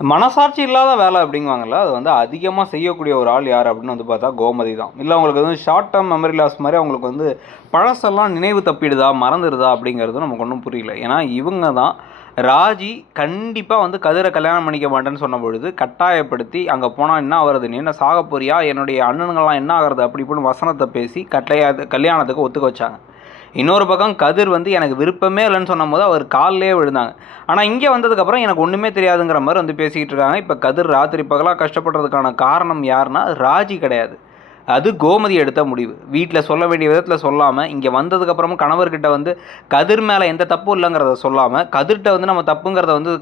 மனசாட்சி இல்லாத வேலை அப்படிங்குவாங்கல்ல, அது வந்து அதிகமாக செய்யக்கூடிய ஒரு ஆள் யார் அப்படின்னு வந்து பார்த்தா கோமதி தான். இல்லை அவங்களுக்கு வந்து ஷார்ட் டேர்ம் மெமரி லாஸ் மாதிரி அவங்களுக்கு வந்து பழசெல்லாம் நினைவு தப்பிடுதா மறந்துடுதா அப்படிங்கிறது நமக்கு ஒன்றும் புரியல. ஏன்னா இவங்க தான் ராஜி கண்டிப்பாக வந்து கதிரை கல்யாணம் பண்ணிக்க மாட்டேன்னு சொன்ன பொழுது கட்டாயப்படுத்தி அங்கே போனால் என்ன ஆகிறது, நீ என்ன சாக போறியா, என்னுடைய அண்ணனுங்கள்லாம் என்ன ஆகிறது அப்படி இப்படின்னு வசனத்தை பேசி கல்யாணத்துக்கு ஒத்துக்க வச்சாங்க. இன்னொரு பக்கம் கதிர் வந்து எனக்கு விருப்பமே இல்லைன்னு சொன்னும் போது அவர் காலிலே விழுந்தாங்க. ஆனால் இங்கே வந்ததுக்கப்புறம் எனக்கு ஒன்றுமே தெரியாதுங்கிற மாதிரி வந்து பேசிக்கிட்டு இருக்காங்க. இப்போ கதிர் ராத்திரி பகலாக கஷ்டப்படுறதுக்கான காரணம் யாருன்னா ராஜி கிடையாது, அது கோமதி எடுத்த முடிவு. வீட்டில் சொல்ல வேண்டிய விதத்தில் சொல்லாமல் இங்கே வந்ததுக்கப்புறமும் கணவர்கிட்ட வந்து கதிர் மேலே எந்த தப்பும் இல்லைங்கிறத சொல்லாமல் கதிர்கிட்ட வந்து நம்ம தப்புங்கிறத வந்து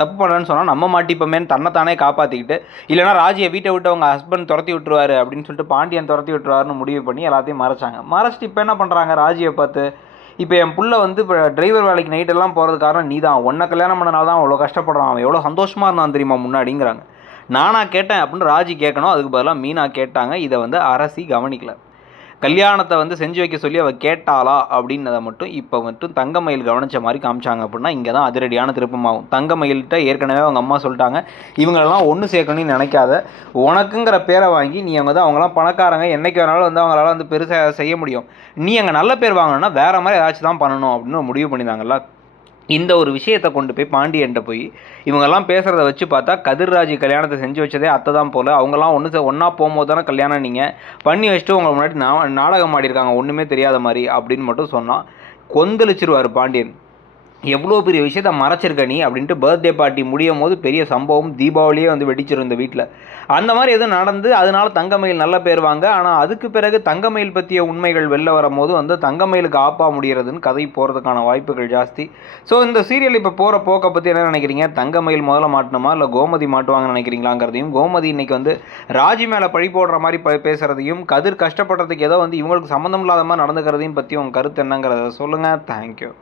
தப்பு பண்ணலன்னு சொன்னால் நம்ம மாட்டிப்போமேன்னு தன்னைத்தானே காப்பாற்றிக்கிட்டு, இல்லைனா ராஜியை வீட்டை விட்டு அவங்க ஹஸ்பண்ட் துரத்தி விட்டுருவாரு அப்படின்னு சொல்லிட்டு பாண்டியன் துரத்தி விட்டுருவாருன்னு முடிவு பண்ணி எல்லாத்தையும் மறைச்சாங்க. மறைச்சிட்டு இப்போ என்ன பண்ணுறாங்க ராஜியை பார்த்து, இப்போ என் புள்ள வந்து இப்போ டிரைவர் வேலைக்கு நைட்டெல்லாம் போகிறது காரணம் நீ தான், உன்னை கல்யாணம் பண்ணனால தான் அவ்வளோ கஷ்டப்படுறான், அவன் எவ்வளோ சந்தோஷமாக இருந்தான் தெரியுமா முன்னாடிங்கிறாங்க. நானா கேட்டேன் அப்படின்னு ராஜி கேட்கணும், அதுக்கு பதிலாக மீனா கேட்டாங்க. இதை வந்து அரசி கவனிக்கல. கல்யாணத்தை வந்து செஞ்சு வைக்க சொல்லி அவள் கேட்டாளா அப்படின்னதை மட்டும் இப்போ மட்டும் தங்கமயில் கவனித்த மாதிரி காமிச்சாங்க. அப்படின்னா இங்கே தான் அதிரடியான திருப்பமாகும். தங்கமயில்கிட்ட ஏற்கனவே அவங்க அம்மா சொல்லிட்டாங்க, இவங்களெல்லாம் ஒன்று சேர்க்கணும்னு நினைக்காத, உனக்குங்கிற பேரை வாங்கி நீ அவங்க தான் அவங்களாம் பணக்காரங்க, என்றைக்கு வேணாலும் வந்து அவங்களால வந்து பெருசாக செய்ய முடியும், நீ அங்கே நல்ல பேர் வாங்கணும்னா வேறு மாதிரி ஏதாச்சும் தான் பண்ணணும் அப்படின்னு முடிவு பண்ணியிருந்தாங்கல்ல. இந்த ஒரு விஷயத்தை கொண்டு போய் பாண்டியன்ட்ட போய் இவங்கெல்லாம் பேசுகிறத வச்சு பார்த்தா கதிர்ராஜி கல்யாணத்தை செஞ்சு வச்சதே அத்தை தான் போல், அவங்கெல்லாம் ஒன்றா போகும்போது தானே கல்யாணம் நீங்கள் பண்ணி வச்சுட்டு உங்களை முன்னாடி நாடகம் ஆடிருக்காங்க ஒன்றுமே தெரியாத மாதிரி அப்படின்னு மட்டும் சொன்னால் கொந்தளிச்சிருவார் பாண்டியன். எவ்வளோ பெரிய விஷயத்த மறைச்சிருக்க நீ அப்படின்ட்டு பர்த்டே பார்ட்டி முடியும் போது பெரிய சம்பவம், தீபாவளியே வந்து வெடிச்சிரும் இந்த வீட்டில். அந்த மாதிரி எதுவும் நடந்து அதனால தங்கமயில் நல்ல பேர் வாங்க. ஆனால் அதுக்கு பிறகு தங்கமயில் பற்றிய உண்மைகள் வெளில வரும்போது வந்து தங்கமயிலுக்கு ஆப்பா முடிகிறதுன்னு கதை போகிறதுக்கான வாய்ப்புகள் ஜாஸ்தி. ஸோ இந்த சீரியல் இப்போ போகிற போக்கை பற்றி என்ன நினைக்கிறீங்க? தங்கமயில் முதல்ல மாட்டணுமா இல்லை கோமதி மாட்டுவாங்கன்னு நினைக்கிறீங்களாங்கிறதையும், கோமதி இன்னைக்கு வந்து ராஜி மேலே பழி போடுற மாதிரி பேசுகிறதையும், கதிர் கஷ்டப்படுறதுக்கு ஏதோ வந்து இவங்களுக்கு சம்மந்தம் இல்லாத மாதிரி நடந்துக்கிறதையும் பற்றி உங்கள் கருத்து என்னங்கிறத சொல்லுங்கள். தேங்க்யூ.